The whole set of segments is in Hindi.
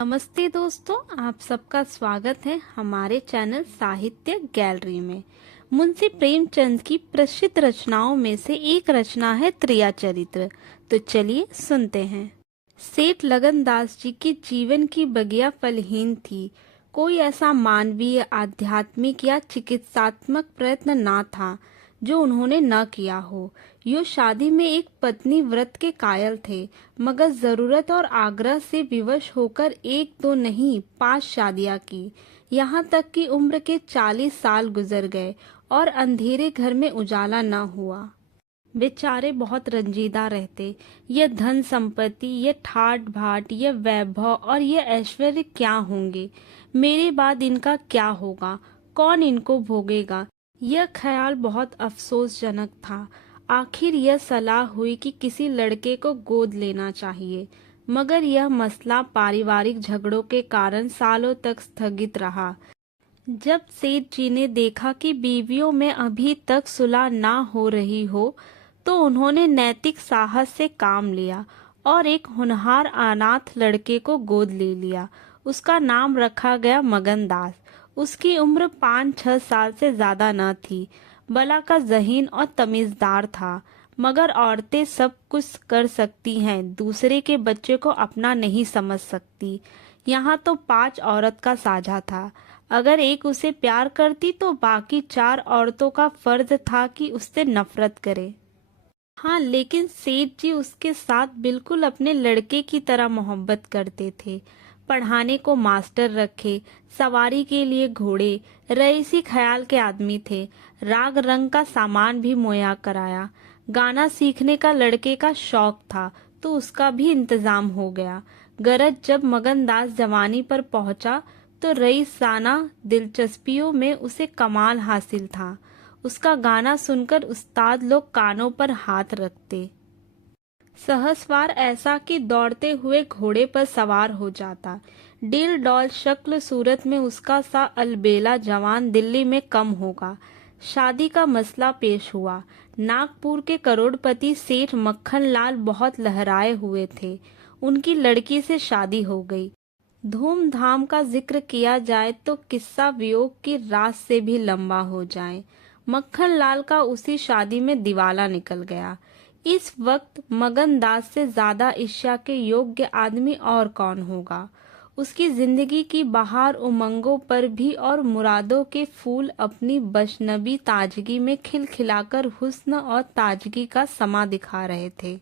नमस्ते दोस्तों, आप सबका स्वागत है हमारे चैनल साहित्य गैलरी में। मुंशी प्रेमचंद की प्रसिद्ध रचनाओं में से एक रचना है त्रियाचरित्र। तो चलिए सुनते हैं। सेठ लगनदास जी के जीवन की बगिया फलहीन थी। कोई ऐसा मानवीय, आध्यात्मिक या चिकित्सात्मक प्रयत्न ना था जो उन्होंने न किया हो। यो शादी में एक पत्नी व्रत के कायल थे, मगर जरूरत और आग्रह से विवश होकर एक दो नहीं 5 शादियां की। यहाँ तक कि उम्र के 40 साल गुजर गए और अंधेरे घर में उजाला न हुआ। बेचारे बहुत रंजीदा रहते। ये धन संपत्ति, ये ठाट भाट, ये वैभव और ये ऐश्वर्य क्या होंगे? मेरे बाद इनका क्या होगा? कौन इनको भोगेगा? यह ख्याल बहुत अफसोसजनक था। आखिर यह सलाह हुई कि किसी लड़के को गोद लेना चाहिए, मगर यह मसला पारिवारिक झगड़ों के कारण सालों तक स्थगित रहा। जब सेठ जी ने देखा कि बीवियों में अभी तक सुलह ना हो रही हो, तो उन्होंने नैतिक साहस से काम लिया और एक होनहार अनाथ लड़के को गोद ले लिया। उसका नाम रखा गया मगनदास। उसकी उम्र 5-6 साल से ज्यादा न थी। भला का ज़हीन और तमीज़दार था, मगर औरतें सब कुछ कर सकती हैं, दूसरे के बच्चे को अपना नहीं समझ सकती। यहाँ तो 5 औरत का साझा था। अगर एक उसे प्यार करती तो बाकी 4 औरतों का फर्ज था कि उससे नफरत करे। हाँ, लेकिन सेठ जी उसके साथ बिल्कुल अपने लड़के की तरह मोहब्बत करते थे। पढ़ाने को मास्टर रखे, सवारी के लिए घोड़े, रईसी ख्याल के आदमी थे। राग रंग का सामान भी मुहैया कराया। गाना सीखने का लड़के का शौक था, तो उसका भी इंतजाम हो गया। गरज जब मगनदास जवानी पर पहुंचा तो रईसाना दिलचस्पियों में उसे कमाल हासिल था। उसका गाना सुनकर उस्ताद लोग कानों पर हाथ रखते। सहसवार ऐसा कि दौड़ते हुए घोड़े पर सवार हो जाता। डील डॉल शक्ल सूरत में उसका सा अलबेला जवान दिल्ली में कम होगा। शादी का मसला पेश हुआ। नागपुर के करोड़पति सेठ मक्खन लाल बहुत लहराए हुए थे। उनकी लड़की से शादी हो गई। धूमधाम का जिक्र किया जाए तो किस्सा वियोग की रात से भी लंबा हो जाए। मक्खन लाल का उसी शादी में दिवाला निकल गया। इस वक्त मगनदास से ज्यादा ईर्ष्या के योग्य आदमी और कौन होगा? उसकी जिंदगी की बहार उमंगों पर भी और मुरादों के फूल अपनी बशनबी ताजगी में खिलखिलाकर हुस्न और ताजगी का समा दिखा रहे थे।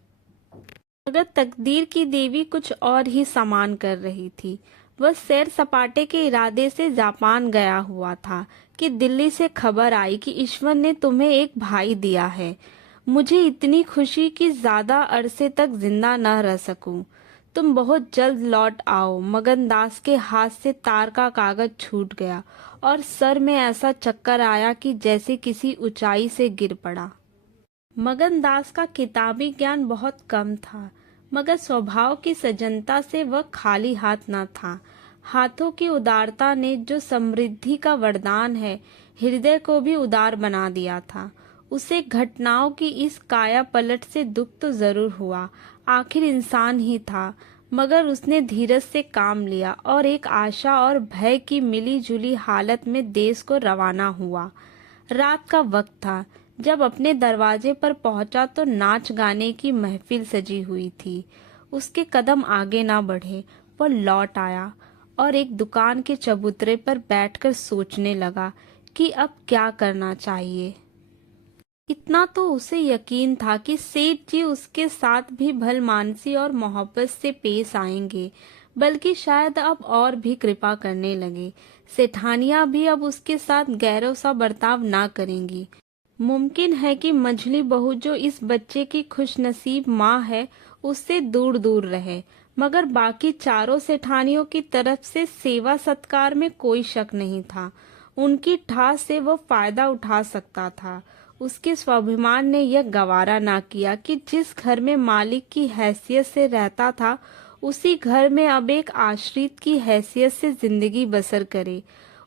मगर तकदीर की देवी कुछ और ही सामान कर रही थी। वह सैर सपाटे के इरादे से जापान गया हुआ था कि दिल्ली से खबर आई कि ईश्वर ने तुम्हें एक भाई दिया है। मुझे इतनी खुशी कि ज्यादा अरसे तक जिंदा न रह सकूं। तुम बहुत जल्द लौट आओ। मगनदास के हाथ से तार का कागज छूट गया और सर में ऐसा चक्कर आया कि जैसे किसी ऊंचाई से गिर पड़ा। मगनदास का किताबी ज्ञान बहुत कम था, मगर स्वभाव की सजनता से वह खाली हाथ न था। हाथों की उदारता ने, जो समृद्धि का वरदान है, हृदय को भी उदार बना दिया था। उसे घटनाओं की इस काया पलट से दुख तो जरूर हुआ, आखिर इंसान ही था, मगर उसने धीरज से काम लिया और एक आशा और भय की मिली जुली हालत में देश को रवाना हुआ। रात का वक्त था। जब अपने दरवाजे पर पहुंचा तो नाच गाने की महफिल सजी हुई थी। उसके कदम आगे ना बढ़े। वह लौट आया और एक दुकान के चबूतरे पर बैठकर सोचने लगा कि अब क्या करना चाहिए। इतना तो उसे यकीन था कि सेठ जी उसके साथ भी भलमानसी और मोहब्बत से पेश आएंगे, बल्कि शायद अब और भी कृपा करने लगे। सेठानियां भी अब उसके साथ गैरों सा बर्ताव ना करेंगी। मुमकिन है कि मंझली बहू, जो इस बच्चे की खुशनसीब माँ है, उससे दूर दूर रहे, मगर बाकी चारों सेठानियों की तरफ से सेवा सत्कार में कोई शक नहीं था। उनकी ठास से वो फायदा उठा सकता था। उसके स्वाभिमान ने यह गवारा ना किया कि जिस घर में मालिक की हैसियत से रहता था, उसी घर में अब एक आश्रित की हैसियत से जिंदगी बसर करे।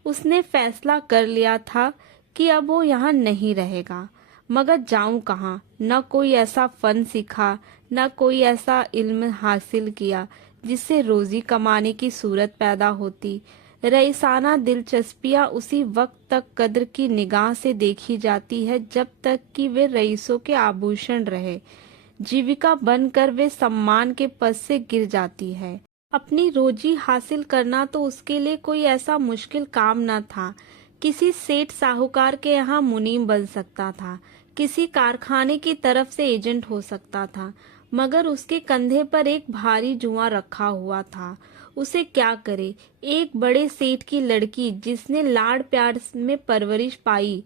उसने फैसला कर लिया था कि अब वो यहाँ नहीं रहेगा। मगर जाऊं कहाँ? न कोई ऐसा फन सीखा, न कोई ऐसा इल्म हासिल किया जिससे रोजी कमाने की सूरत पैदा होती। रईसाना दिलचस्पियां उसी वक्त तक कद्र की निगाह से देखी जाती है जब तक कि वे रईसों के आभूषण रहे। जीविका बनकर वे सम्मान के पद से गिर जाती है। अपनी रोजी हासिल करना तो उसके लिए कोई ऐसा मुश्किल काम न था। किसी सेठ साहूकार के यहाँ मुनीम बन सकता था, किसी कारखाने की तरफ से एजेंट हो सकता था, मगर उसके कंधे पर एक भारी जुआ रखा हुआ था। उसे क्या करे? एक बड़े सेठ की लड़की जिसने लाड़ प्यार में परवरिश पाई,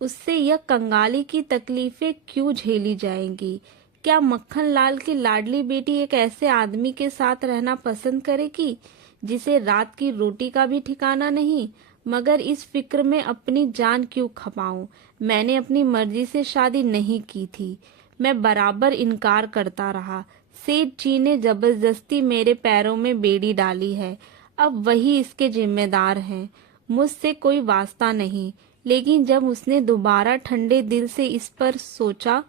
उससे यह कंगाली की तकलीफें क्यों झेली जाएंगी? क्या मक्खन लाल की लाडली बेटी एक ऐसे आदमी के साथ रहना पसंद करेगी जिसे रात की रोटी का भी ठिकाना नहीं? मगर इस फिक्र में अपनी जान क्यों खपाऊं? मैंने अपनी मर्जी से शादी नहीं की थी। मैं बराबर इनकार करता रहा। सेठ जी ने जबरदस्ती मेरे पैरों में बेड़ी डाली है। अब वही इसके जिम्मेदार हैं। मुझसे कोई वास्ता नहीं। लेकिन जब उसने दोबारा ठंडे दिल से इस पर सोचा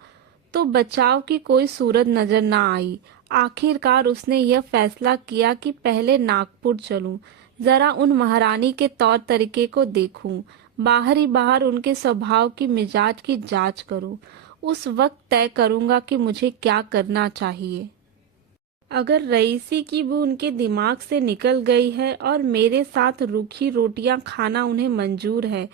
तो बचाव की कोई सूरत नजर न आई। आखिरकार उसने यह फैसला किया कि पहले नागपुर चलूं, जरा उन महारानी के तौर तरीके को देखूं, बाहर ही बाहर उनके स्वभाव की मिजाज की जांच करूं। उस वक्त तय करूंगा कि मुझे क्या करना चाहिए। अगर रईसी की बू उनके दिमाग से निकल गई है और मेरे साथ रूखी रोटियां खाना उन्हें मंजूर है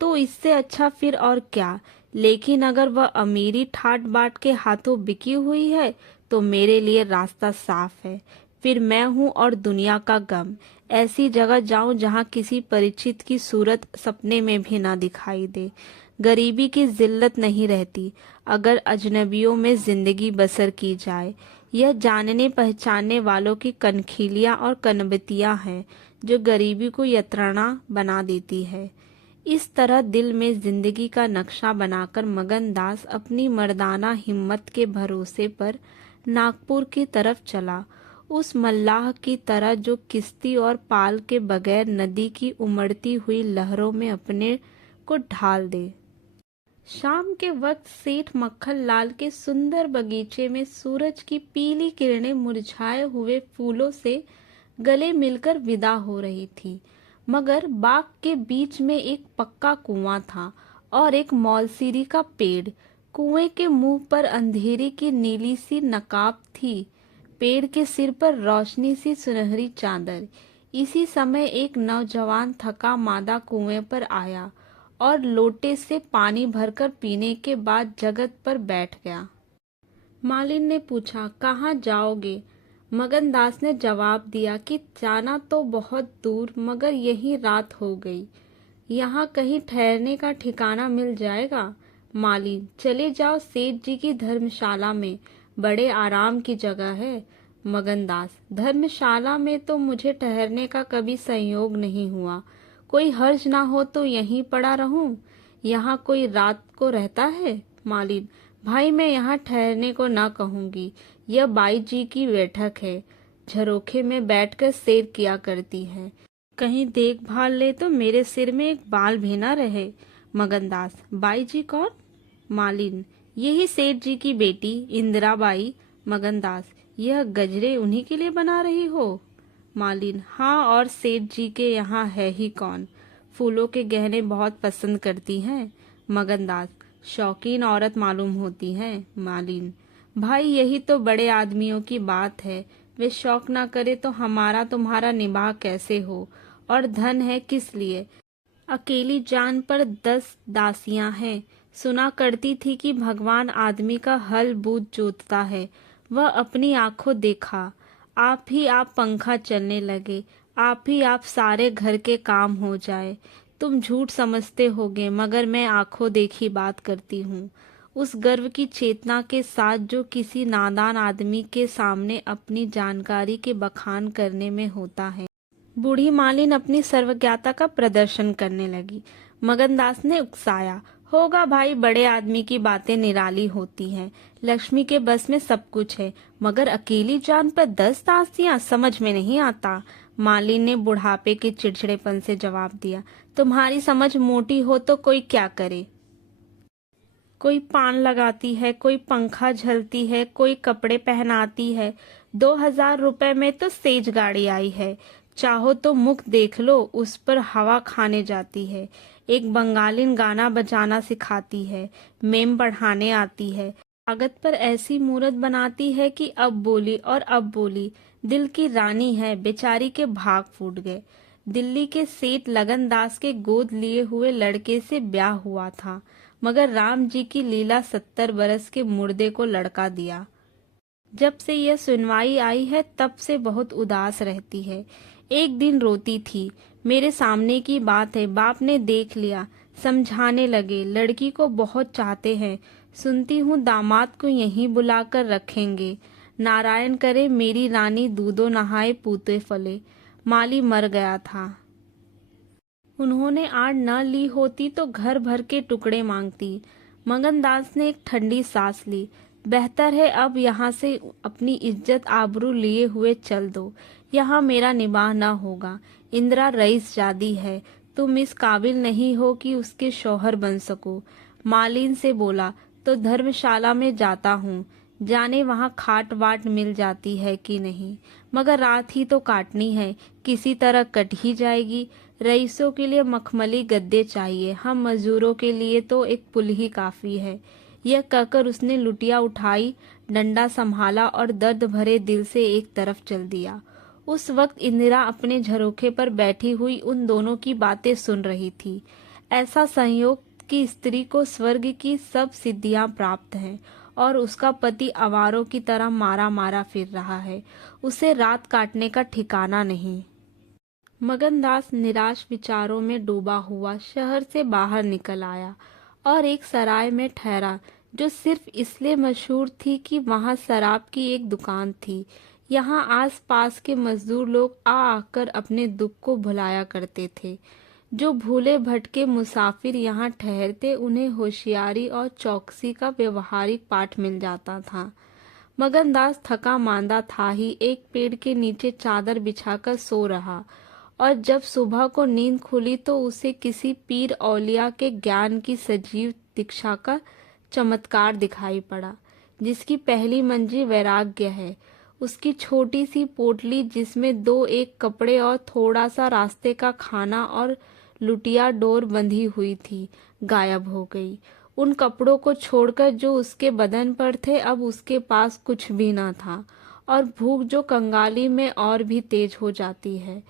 तो इससे अच्छा फिर और क्या। लेकिन अगर वह अमीरी ठाट बाट के हाथों बिकी हुई है तो मेरे लिए रास्ता साफ है। फिर मैं हूँ और दुनिया का गम। ऐसी जगह जाऊं जहाँ किसी परिचित की सूरत सपने में भी ना दिखाई दे। गरीबी की जिल्लत नहीं रहती अगर अजनबियों में जिंदगी बसर की जाए। यह जानने पहचानने वालों की कनखिलियां और कनबतियां हैं जो गरीबी को यत्राणा बना देती है। इस तरह दिल में जिंदगी का नक्शा बनाकर मगनदास अपनी मर्दाना हिम्मत के भरोसे पर नागपुर की तरफ चला, उस मल्लाह की तरह जो किश्ती और पाल के बगैर नदी की उमड़ती हुई लहरों में अपने को ढाल दे। शाम के वक्त सेठ मक्खन लाल के सुंदर बगीचे में सूरज की पीली किरणें मुरझाए हुए फूलों से गले मिलकर विदा हो रही थी। मगर बाग के बीच में एक पक्का कुआं था और एक मौलसीरी का पेड़। कुएं के मुंह पर अंधेरी की नीली सी नकाब थी, पेड़ के सिर पर रोशनी सी सुनहरी चादर। इसी समय एक नौजवान थका मादा कुएं पर आया और लोटे से पानी भरकर पीने के बाद जगत पर बैठ गया। मालिन ने पूछा, कहाँ जाओगे? मगनदास ने जवाब दिया कि जाना तो बहुत दूर, मगर यही रात हो गई। यहाँ कहीं ठहरने का ठिकाना मिल जाएगा? मालिन, चले जाओ सेठ जी की धर्मशाला में, बड़े आराम की जगह है। मगनदास, धर्मशाला में तो मुझे ठहरने का कभी संयोग नहीं हुआ। कोई हर्ज ना हो तो यहीं पड़ा रहूं। यहाँ कोई रात को रहता है? मालिन, भाई मैं यहाँ ठहरने को ना कहूंगी। यह बाई जी की बैठक है, झरोखे में बैठकर सैर किया करती है। कहीं देखभाल ले तो मेरे सिर में एक बाल भी ना रहे। मगनदास, बाई जी कौन? मालिन, यही सेठ जी की बेटी इंदिराबाई। मगनदास, यह गजरे उन्हीं के लिए बना रही हो? मालिन, हाँ, और सेठ जी के यहाँ है ही कौन? फूलों के गहने बहुत पसंद करती हैं। मगनदास, शौकीन औरत मालूम होती है। मालिन, भाई यही तो बड़े आदमियों की बात है, वे शौक ना करे तो हमारा तुम्हारा निबाह कैसे हो? और धन है किस लिए? अकेली जान पर 10 दासियां हैं। सुना करती थी कि भगवान आदमी का हल बूझ जोतता है, वह अपनी आंखों देखा। आप पंखा चलने लगे, आप सारे घर के काम हो जाए। तुम झूठ समझते होगे मगर मैं आंखों देखी बात करती हूँ, उस गर्व की चेतना के साथ जो किसी नादान आदमी के सामने अपनी जानकारी के बखान करने में होता है। बूढ़ी मालिन अपनी सर्वज्ञता का प्रदर्शन करने लगी। मगनदास ने उकसाया, होगा भाई, बड़े आदमी की बातें निराली होती हैं, लक्ष्मी के बस में सब कुछ है, मगर अकेली जान पर 10 दासियां, समझ में नहीं आता। मालिन ने बुढ़ापे के चिड़चिड़ेपन से जवाब दिया, तुम्हारी समझ मोटी हो तो कोई क्या करे। कोई पान लगाती है, कोई पंखा झलती है, कोई कपड़े पहनाती है। 2,000 रुपए में तो सेज गाड़ी आई है। चाहो तो मुख देख लो, उस पर हवा खाने जाती है। एक बंगालिन गाना बजाना सिखाती है, मेम पढ़ाने आती है। कागज पर ऐसी मूरत बनाती है कि अब बोली और अब बोली। दिल की रानी है, बेचारी के भाग फूट गए। दिल्ली के सेठ लगन दास के गोद लिए हुए लड़के से ब्याह हुआ था, मगर राम जी की लीला 70 बरस के मुर्दे को लड़का दिया। जब से यह सुनवाई आई है तब से बहुत उदास रहती है। एक दिन रोती थी। मेरे सामने की बात है, बाप ने देख लिया। समझाने लगे, लड़की को बहुत चाहते हैं। सुनती हूँ दामाद को यहीं बुलाकर रखेंगे। नारायण करे मेरी रानी दूधो नहाए पूते फले। माली मर गया था। उन्होंने आड़ न ली होती तो घर भर के टुकड़े मांगती। मगनदास ने एक ठंडी सांस ली। बेहतर है अब यहाँ से अपनी इज्जत आबरू लिए हुए चल दो। यहाँ मेरा निबाह न होगा। इंदिरा रईस जादी है, तुम इस काबिल नहीं हो कि उसके शौहर बन सको। मालिन से बोला तो धर्मशाला में जाता हूँ, जाने वहाँ खाट वाट मिल जाती है कि नहीं। मगर रात ही तो काटनी है, किसी तरह कट ही जाएगी। रईसों के लिए मखमली गद्दे चाहिए, हम मजदूरों के लिए तो एक पुल ही काफी है। यह कहकर उसने लुटिया उठाई, डंडा संभाला और दर्द भरे दिल से एक तरफ चल दिया। उस वक्त इंदिरा अपने झरोखे पर बैठी हुई उन दोनों की बातें सुन रही थी। ऐसा संयोग कि स्त्री को स्वर्ग की सब सिद्धियां प्राप्त हैं और उसका पति आवारों की तरह मारा मारा फिर रहा है। उसे रात काटने का ठिकाना नहीं। मगनदास निराश विचारों में डूबा हुआ शहर से बाहर निकल आया और एक सराय में ठहरा, जो सिर्फ इसलिए मशहूर थी कि वहां शराब की एक दुकान थी। यहाँ आस पास के मजदूर लोग आ आकर अपने दुख को भुलाया करते थे। जो भूले भटके मुसाफिर यहाँ ठहरते, उन्हें होशियारी और चौकसी का व्यवहारिक पाठ मिल जाता था। मगनदास थका मांदा था ही एक पेड़ के नीचे चादर बिछाकर सो रहा, और जब सुबह को नींद खुली तो उसे किसी पीर औलिया के ज्ञान की सजीव दीक्षा का चमत्कार दिखाई पड़ा, जिसकी पहली मंजिल वैराग्य है। उसकी छोटी सी पोटली, जिसमें 2 एक कपड़े और थोड़ा सा रास्ते का खाना और लुटिया डोर बंधी हुई थी, गायब हो गई। उन कपड़ों को छोड़कर जो उसके बदन पर थे, अब उसके पास कुछ भी न था, और भूख जो कंगाली में और भी तेज हो जाती है,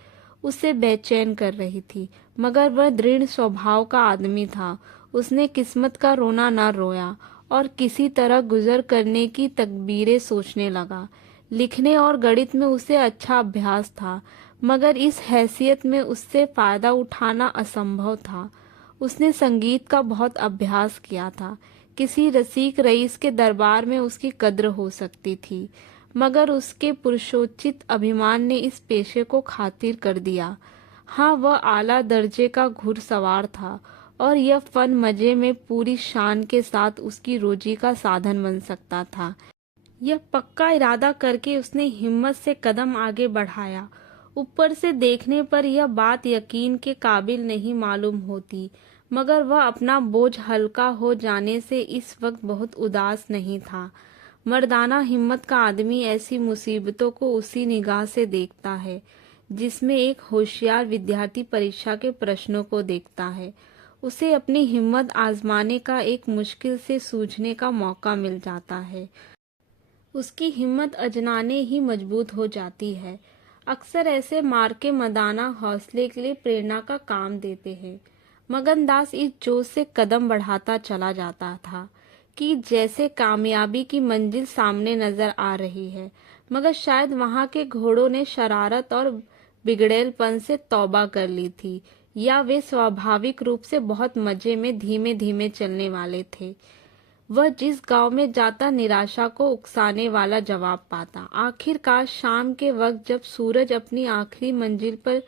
उसे बेचैन कर रही थी। मगर वह दृढ़ स्वभाव का आदमी था। उसने किस्मत का रोना न रोया और किसी तरह गुजर करने की तकदीरें सोचने लगा। लिखने और गणित में उसे अच्छा अभ्यास था, मगर इस हैसियत में उससे फायदा उठाना असंभव था। उसने संगीत का बहुत अभ्यास किया था। किसी रसीक रईस के दरबार में उसकी कद्र हो सकती थी, मगर उसके पुरुषोचित अभिमान ने इस पेशे को खातिर कर दिया। हाँ, वह आला दर्जे का घुड़सवार था और यह फन मजे में पूरी शान के साथ उसकी रोजी का साधन बन सकता था। यह पक्का इरादा करके उसने हिम्मत से कदम आगे बढ़ाया। ऊपर से देखने पर यह बात यकीन के काबिल नहीं मालूम होती, मगर वह अपना बोझ हल्का हो जाने से इस वक्त बहुत उदास नहीं था। मर्दाना हिम्मत का आदमी ऐसी मुसीबतों को उसी निगाह से देखता है जिसमें एक होशियार विद्यार्थी परीक्षा के प्रश्नों को देखता है। उसे अपनी हिम्मत आजमाने का एक मुश्किल से सूझने का मौका मिल जाता है। उसकी हिम्मत अजनाने ही मजबूत हो जाती है। अक्सर ऐसे मार के मदाना हौसले के लिए प्रेरणा का काम देते हैं। मगनदास इस जोश से कदम बढ़ाता चला जाता था कि जैसे कामयाबी की मंजिल सामने नजर आ रही है, मगर शायद वहां के घोड़ों ने शरारत और बिगड़ेलपन से तौबा कर ली थी, या वे स्वाभाविक रूप से बहुत मजे में धीमे धीमे चलने वाले थे। वह जिस गांव में जाता निराशा को उकसाने वाला जवाब पाता। आखिरकार शाम के वक्त जब सूरज अपनी आखिरी मंजिल पर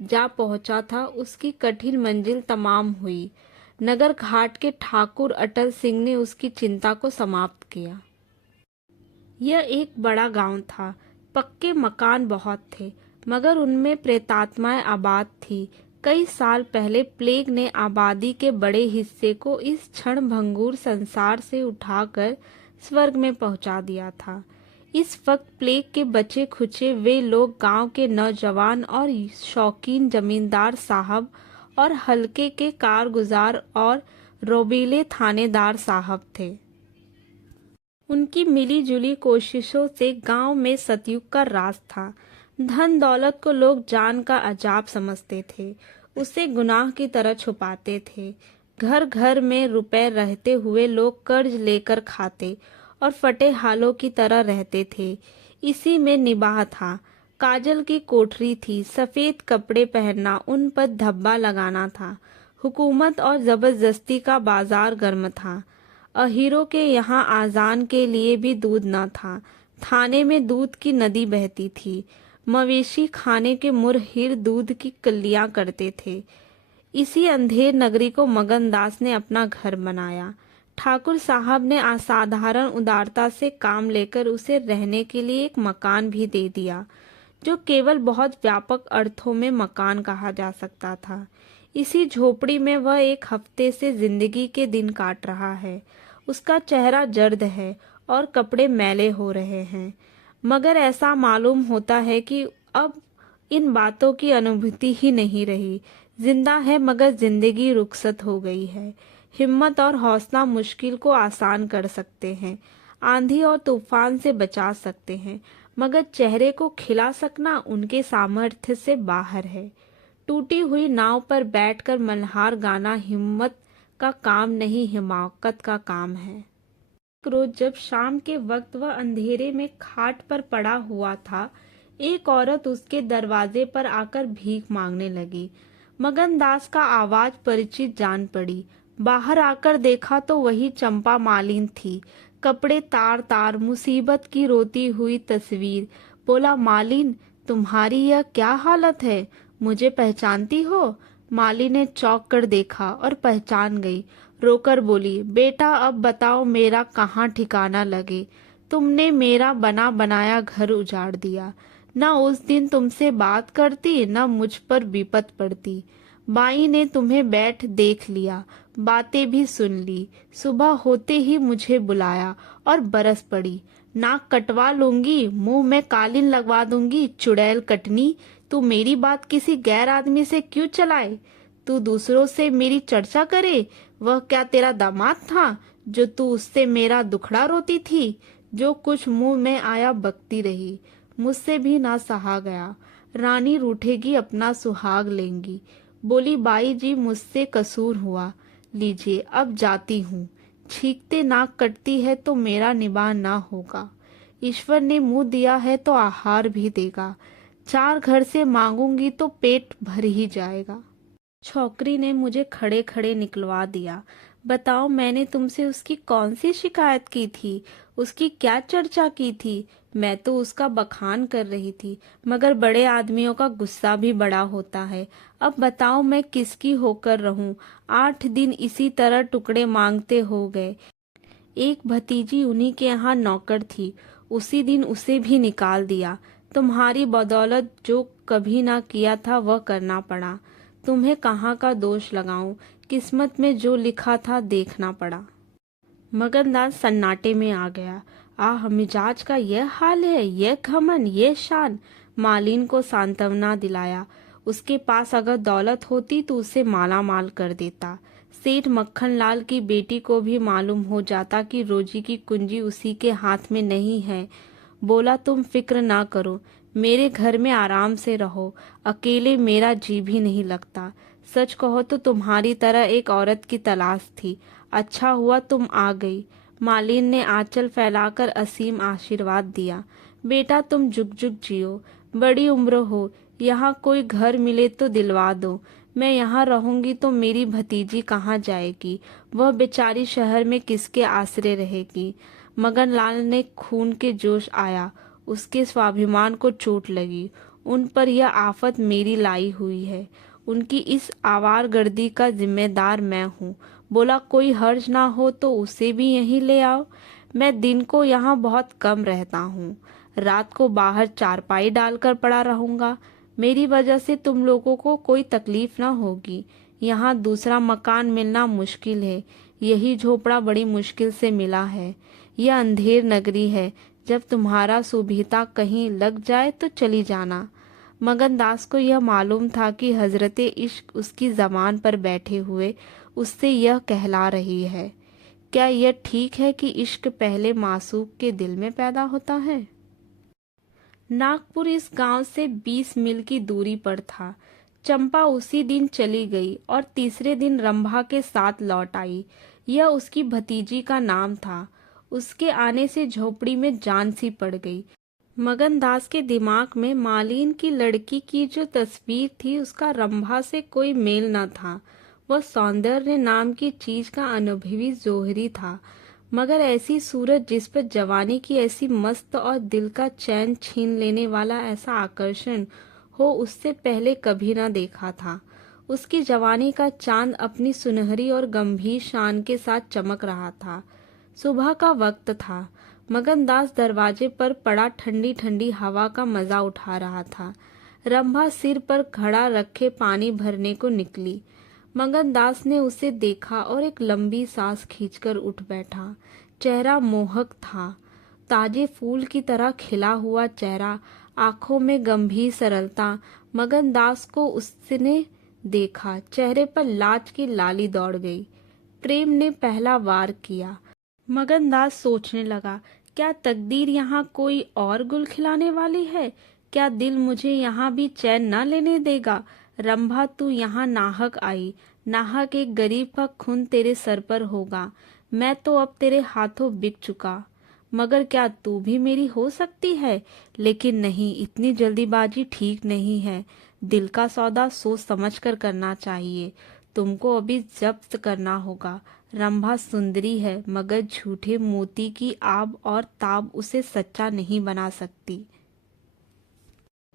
जा पहुंचा था, उसकी कठिन मंजिल तमाम हुई। नगर घाट के ठाकुर अटल सिंह ने उसकी चिंता को समाप्त किया। यह एक बड़ा गांव था। पक्के मकान बहुत थे, मगर उनमें प्रेतात्माएं आबाद थी। कई साल पहले प्लेग ने आबादी के बड़े हिस्से को इस क्षणभंगुर संसार से उठाकर स्वर्ग में पहुंचा दिया था। इस वक्त प्लेग के बचे खुचे वे लोग गांव के नौजवान और शौकीन जमींदार साहब और हल्के के कारगुजार और रोबीले थानेदार साहब थे। उनकी मिलीजुली कोशिशों से गांव में सतयुग का राज था। धन दौलत को लोग जान का अजाब समझते थे, उसे गुनाह की तरह छुपाते थे। घर घर में रुपए रहते हुए लोग कर्ज लेकर खाते और फटे हालों की तरह रहते थे। इसी में निबाह था। काजल की कोठरी थी, सफेद कपड़े पहनना, उन पर धब्बा लगाना था। हुकूमत और जबरदस्ती का बाजार गर्म था। अहीरों के यहाँ आजान के लिए भी दूध न था। थाने में दूध की नदी बहती थी। मवेशी खाने के मुरहिर दूध की कल्लियां करते थे। इसी अंधेर नगरी को मगनदास ने अपना घर बनाया। ठाकुर साहब ने असाधारण उदारता से काम लेकर उसे रहने के लिए एक मकान भी दे दिया, जो केवल बहुत व्यापक अर्थों में मकान कहा जा सकता था। इसी झोपड़ी में वह एक हफ्ते से जिंदगी के दिन काट रहा है। उसका चेहरा जर्द है और कपड़े मैले हो रहे हैं, मगर ऐसा मालूम होता है कि अब इन बातों की अनुभूति ही नहीं रही। जिंदा है मगर जिंदगी रुखसत हो गई है। हिम्मत और हौसला मुश्किल को आसान कर सकते हैं, आंधी और तूफान से बचा सकते हैं, मगर चेहरे को खिला सकना उनके सामर्थ्य से बाहर है। टूटी हुई नाव पर बैठकर मल्हार गाना हिम्मत का काम नहीं, हिमाकत का काम है। एक रोज जब शाम के वक्त वह अंधेरे में खाट पर पड़ा हुआ था, एक औरत उसके दरवाजे पर आकर भीख मांगने लगी। मगनदास का आवाज परिचित जान पड़ी। बाहर आकर देखा तो वही चंपा मालिन थी। कपड़े तार तार, मुसीबत की रोती हुई तस्वीर। बोला, मालिन, तुम्हारी यह क्या हालत है? मुझे पहचानती हो? माली ने चौंक कर देखा और पहचान गई। रोकर बोली, बेटा अब बताओ मेरा कहाँ ठिकाना लगे? तुमने मेरा बना बनाया घर उजाड़ दिया। न उस दिन तुमसे बात करती, न मुझ पर विपत पड़ती। बाई ने तुम्हें बैठ देख लिया, बातें भी सुन ली। सुबह होते ही मुझे बुलाया और बरस पड़ी। नाक कटवा लूंगी, मुंह में कालीन लगवा दूंगी। चुड़ैल कटनी, तू मेरी बात किसी गैर आदमी से क्यों चलाए? तू दूसरों से मेरी चर्चा करे? वह क्या तेरा दामाद था जो तू उससे मेरा दुखड़ा रोती थी? जो कुछ मुंह में आया बकती रही, मुझसे भी ना सहा गया। रानी रूठेगी, अपना सुहाग लेंगी। बोली, बाई जी मुझसे कसूर हुआ, लीजिए अब जाती हूँ। छींकते नाक कटती है तो मेरा निबाह ना होगा। ईश्वर ने मुंह दिया है तो आहार भी देगा। 4 घर से मांगूंगी तो पेट भर ही जाएगा। छोकरी ने मुझे खड़े खड़े निकलवा दिया। बताओ, मैंने तुमसे उसकी कौन सी शिकायत की थी? उसकी क्या चर्चा की थी? मैं तो उसका बखान कर रही थी, मगर बड़े आदमियों का गुस्सा भी बड़ा होता है। अब बताओ मैं किसकी होकर रहूं? 8 दिन इसी तरह टुकड़े मांगते हो गए। एक भतीजी उन्हीं के यहाँ नौकर थी, उसी दिन उसे भी निकाल दिया। तुम्हारी बदौलत जो कभी ना किया था वह करना पड़ा। तुम्हें कहाँ का दोष लगाऊं? किस्मत में जो लिखा था देखना पड़ा। मगनदास सन्नाटे में आ गया। आह, मिजाज का यह हाल है, यह घमंड, यह शान। मालिन को सांत्वना दिलाया। उसके पास अगर दौलत होती तो उसे माला माल कर देता। सेठ मक्खन लाल की बेटी को भी मालूम हो जाता कि रोजी की कुंजी उसी के हाथ में नहीं है। बोला, तुम फिक्र ना करो, मेरे घर में आराम से रहो। अकेले मेरा जी भी नहीं लगता। सच कहो तो तुम्हारी तरह एक औरत की तलाश थी। अच्छा हुआ तुम आ गई। मालिन ने आंचल फैलाकर असीम आशीर्वाद दिया। बेटा तुम जुग जुग जियो, बड़ी उम्र हो। यहाँ कोई घर मिले तो दिलवा दो। मैं यहाँ रहूंगी तो मेरी भतीजी कहाँ जाएगी? वह बेचारी शहर में किसके आसरे रहेगी? मगनलाल ने खून के जोश आया। उसके स्वाभिमान को चोट लगी। उन पर यह आफत मेरी लाई हुई है। उनकी इस आवारगर्दी का जिम्मेदार मैं हूँ। बोला, कोई हर्ज ना हो तो उसे भी यहीं ले आओ। मैं दिन को यहाँ बहुत कम रहता हूँ। रात को बाहर चारपाई डालकर पड़ा रहूंगा। मेरी वजह से तुम लोगों को कोई तकलीफ ना होगी। यहाँ दूसरा मकान मिलना मुश्किल है, यही झोपड़ा बड़ी मुश्किल से मिला है। यह अंधेर नगरी है, जब तुम्हारा सुबीता कहीं लग जाए तो चली जाना। मगन दास को यह मालूम था कि हजरते इश्क उसकी ज़बान पर बैठे हुए उससे यह कहला रही है। क्या यह ठीक है कि इश्क पहले मासूक के दिल में पैदा होता है? नागपुर इस गांव से 20 मील की दूरी पर था। चंपा उसी दिन चली गई और तीसरे दिन रंभा के साथ लौट आई। यह उसकी भतीजी का नाम था। उसके आने से झोपड़ी में जान सी पड़ गई। मगन दास के दिमाग में मालिन की लड़की की जो तस्वीर थी उसका रंभा से कोई मेल न था। वह सौंदर्य नाम की चीज का अनुभवी जोहरी था, मगर ऐसी सूरत जिस पर जवानी की ऐसी मस्त और दिल का चैन छीन लेने वाला ऐसा आकर्षण हो, उससे पहले कभी न देखा था। उसकी जवानी का चांद अपनी सुनहरी और गंभीर शान के साथ चमक रहा था। सुबह का वक्त था। मगन दास दरवाजे पर पड़ा ठंडी ठंडी हवा का मजा उठा रहा था। रंभा सिर पर घड़ा रखे पानी भरने को निकली। मगन दास ने उसे देखा और एक लंबी सांस खींचकर उठ बैठा। चेहरा मोहक था, ताजे फूल की तरह खिला हुआ चेहरा, आंखों में गंभीर सरलता। मगन दास को उसने देखा, चेहरे पर लाज की लाली दौड़ गई। प्रेम ने पहला वार किया। मगन दास सोचने लगा, क्या तकदीर यहाँ कोई और गुल खिलाने वाली है? क्या दिल मुझे यहाँ भी चैन न लेने देगा? रंभा, तू यहाँ नाहक आई। नाहक एक गरीब का खून तेरे सर पर होगा। मैं तो अब तेरे हाथों बिक चुका, मगर क्या तू भी मेरी हो सकती है? लेकिन नहीं, इतनी जल्दीबाजी ठीक नहीं है। दिल का सौदा सोच समझ कर करना चाहिए। तुमको अभी जब्त करना होगा। रंभा सुंदरी है, मगर झूठे मोती की आब और ताब उसे सच्चा नहीं बना सकती।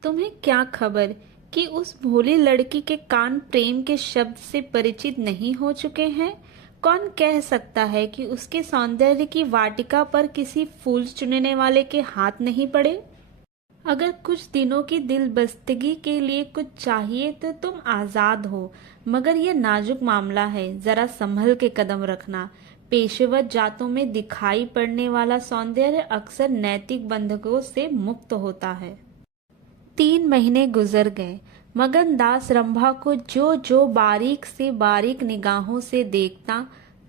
तुम्हें क्या खबर कि उस भोली लड़की के कान प्रेम के शब्द से परिचित नहीं हो चुके हैं? कौन कह सकता है कि उसके सौंदर्य की वाटिका पर किसी फूल चुनने वाले के हाथ नहीं पड़े? अगर कुछ दिनों की दिलबस्तगी के लिए कुछ चाहिए तो तुम आजाद हो, मगर यह नाजुक मामला है, जरा संभल के कदम रखना। पेशेवर जातों में दिखाई पड़ने वाला सौंदर्य अक्सर नैतिक बंधकों से मुक्त होता है। 3 महीने गुजर गए। मगन दास रंभा को जो जो बारीक से बारीक निगाहों से देखता,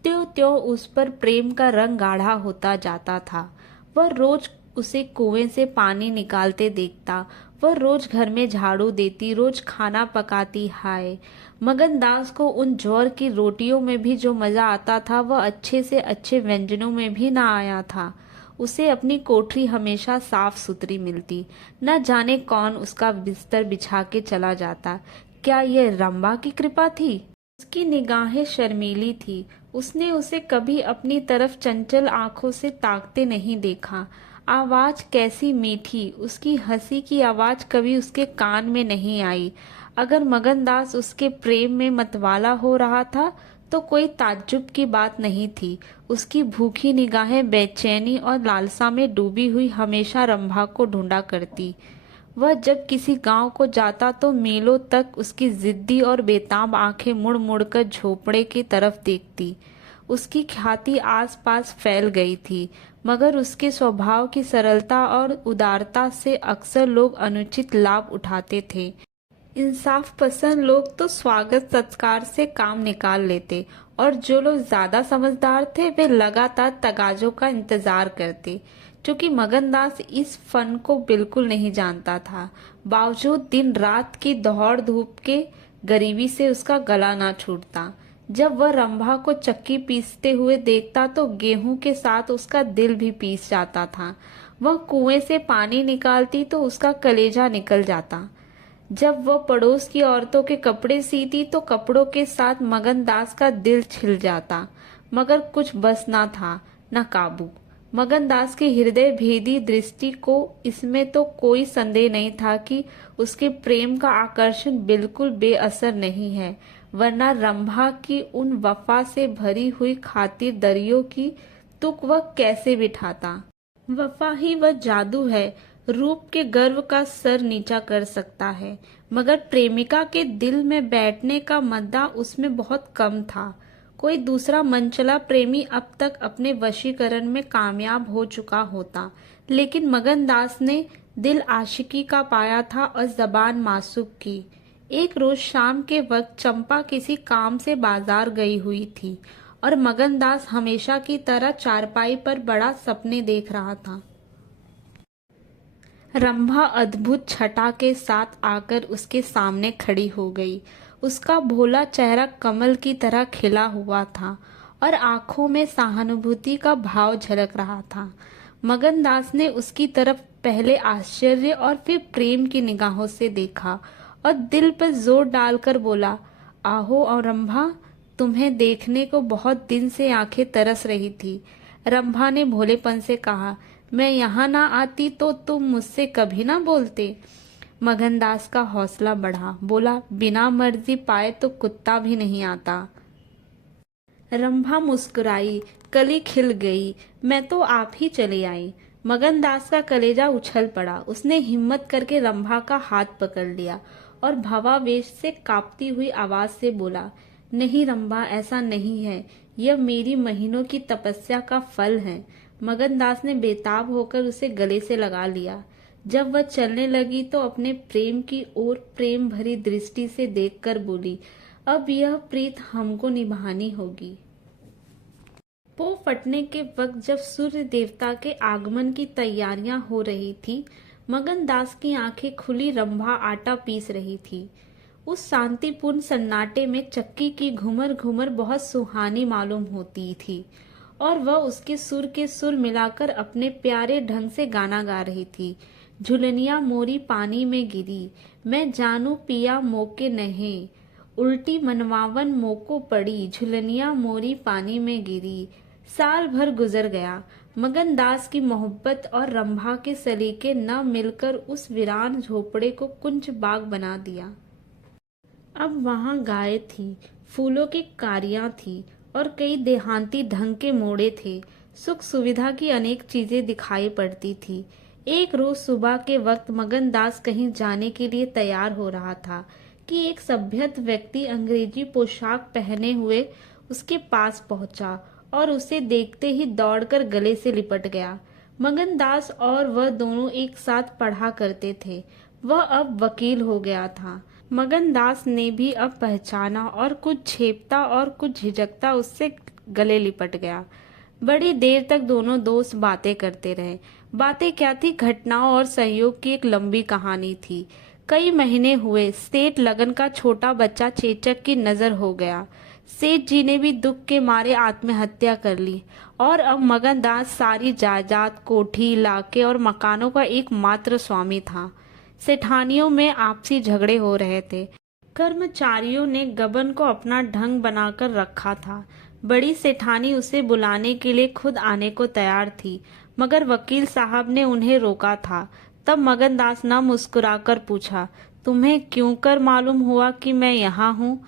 त्यों त्यों उस पर प्रेम का रंग गाढ़ा होता जाता था। वह रोज उसे कुएं से पानी निकालते देखता, वह रोज घर में झाड़ू देती, रोज खाना पकाती। हाय, मगन दास को उन ज्वार की रोटियों में भी जो मजा आता था, वह अच्छे से अच्छे व्यंजनों में भी ना आया था। उसे अपनी कोठरी हमेशा साफ सुथरी मिलती। न जाने कौन उसका बिस्तर बिछा के चला जाता। क्या यह रंभा की कृपा थी? उसकी निगाहें शर्मीली थी। उसने उसे कभी अपनी तरफ चंचल आंखों से ताकते नहीं देखा। आवाज कैसी मीठी, उसकी हंसी की आवाज कभी उसके कान में नहीं आई। अगर मगन दास उसके प्रेम में मतवाला हो रहा था तो कोई ताज्जुब की बात नहीं थी। उसकी भूखी निगाहें बेचैनी और लालसा में डूबी हुई हमेशा रंभा को ढूंढा करती। वह जब किसी गांव को जाता तो मीलों तक उसकी जिद्दी और बेताब आंखें मुड़ मुड़ कर झोपड़े की तरफ देखती। उसकी ख्याति आसपास फैल गई थी, मगर उसके स्वभाव की सरलता और उदारता से अक्सर लोग अनुचित लाभ उठाते थे। इंसाफ पसंद लोग तो स्वागत सत्कार से काम निकाल लेते, और जो लोग ज्यादा समझदार थे वे लगातार तगाजों का इंतजार करते। क्योंकि मगन दास इस फन को बिल्कुल नहीं जानता था, बावजूद दिन रात की दौड़ धूप के गरीबी से उसका गला ना छूटता। जब वह रंभा को चक्की पीसते हुए देखता तो गेहूं के साथ उसका दिल भी पीस जाता था। वह कुएं से पानी निकालती तो उसका कलेजा निकल जाता। जब वह पड़ोस की औरतों के कपड़े सीती तो कपड़ों के साथ मगन दास का दिल छिल जाता। मगर कुछ बस ना था, न काबू। मगन दास की हृदय भेदी दृष्टि को इसमें तो कोई संदेह नहीं था कि उसके प्रेम का आकर्षण बिल्कुल बेअसर नहीं है, वरना रंभा की उन वफा से भरी हुई खातिरदारियों की तुक वह कैसे बिठाता। वफा ही वह जादू है, रूप के गर्व का सर नीचा कर सकता है। मगर प्रेमिका के दिल में बैठने का मद्दा उसमें बहुत कम था। कोई दूसरा मनचला प्रेमी अब तक अपने वशीकरण में कामयाब हो चुका होता, लेकिन मगनदास ने दिल आशिकी का पाया था और जबान मासूक की। एक रोज शाम के वक्त चंपा किसी काम से बाजार गई हुई थी और मगनदास हमेशा की तरह चारपाई पर बड़ा सपने देख रहा था। रंभा अद्भुत छटा के साथ आकर उसके सामने खड़ी हो गई। उसका भोला चेहरा कमल की तरह खिला हुआ था और आंखों में सहानुभूति का भाव झलक रहा था। मगनदास ने उसकी तरफ पहले आश्चर्य और फिर प्रेम की निगाहों से देखा और दिल पर जोर डालकर बोला, आहो और रंभा, तुम्हें देखने को बहुत दिन से आंखें तरस रही थी। रंभा ने भोलेपन से कहा, मैं यहाँ ना आती तो तुम मुझसे कभी ना बोलते। मगनदास का हौसला बढ़ा, बोला, बिना मर्जी पाए तो कुत्ता भी नहीं आता। रंभा मुस्कुराई, कली खिल गई, मैं तो आप ही चली आई। मगनदास का कलेजा उछल पड़ा। उसने हिम्मत करके रंभा का हाथ पकड़ लिया और भावावेश से कांपती हुई आवाज से बोला, नहीं रंभा, ऐसा नहीं है, यह मेरी महीनों की तपस्या का फल है। मगनदास ने बेताब होकर उसे गले से लगा लिया। जब वह चलने लगी तो अपने प्रेम की ओर प्रेम भरी दृष्टि से देखकर बोली, अब यह प्रीत हमको निभानी होगी। पो फटने के वक्त जब सूर्य देवता के आगमन की तैयारियां हो रही थी, मगनदास की आंखें खुली रंभा आटा पीस रही थी। उस शांतिपूर्ण सन्नाटे में चक्की की घुमर घुमर बहुत सुहानी मालूम होती थी और वह उसके सुर के सुर मिलाकर अपने प्यारे ढंग से गाना गा रही थी। झुलनिया मोरी पानी में गिरी, मैं जानू पिया मोके नहे, उल्टी मनवावन मोको पड़ी, झुलनिया मोरी पानी में गिरी। साल भर गुजर गया। मगनदास की मोहब्बत और रंभा के सलीके न मिलकर उस वीरान झोपड़े को कुंज बाग बना दिया। अब वहां गाय थी, फूलों की कारियां थी और कई देहांती ढंग के मोड़े थे। सुख सुविधा की अनेक चीजें दिखाई पड़ती थी। एक रोज सुबह के वक्त मगनदास कहीं जाने के लिए तैयार हो रहा था कि एक सभ्यत व्यक्ति अंग्रेजी पोशाक पहने हुए उसके पास पहुंचा और उसे देखते ही दौड़कर गले से लिपट गया। मगनदास और वह दोनों एक साथ पढ़ा करते थे। वह अब वकील हो गया था। मगनदास ने भी अब पहचाना और कुछ झेपता और कुछ झिझकता उससे गले लिपट गया। बड़ी देर तक दोनों दोस्त बातें करते रहे। बातें क्या थी, घटनाओं और सहयोग की एक लंबी कहानी थी। कई महीने हुए, सेठ लगन का छोटा बच्चा चेचक की नजर हो गया। सेठ जी ने भी दुख के मारे आत्महत्या कर ली और अब मगनदास सारी जायदाद, कोठी, इलाके और मकानों का एकमात्र स्वामी था। सेठानियों में आपसी झगड़े हो रहे थे। कर्मचारियों ने गबन को अपना ढंग बनाकर रखा था। बड़ी सेठानी उसे बुलाने के लिए खुद आने को तैयार थी, मगर वकील साहब ने उन्हें रोका था। तब मगनदास न मुस्कुराकर पूछा, तुम्हें क्यों कर मालूम हुआ कि मैं यहाँ हूँ?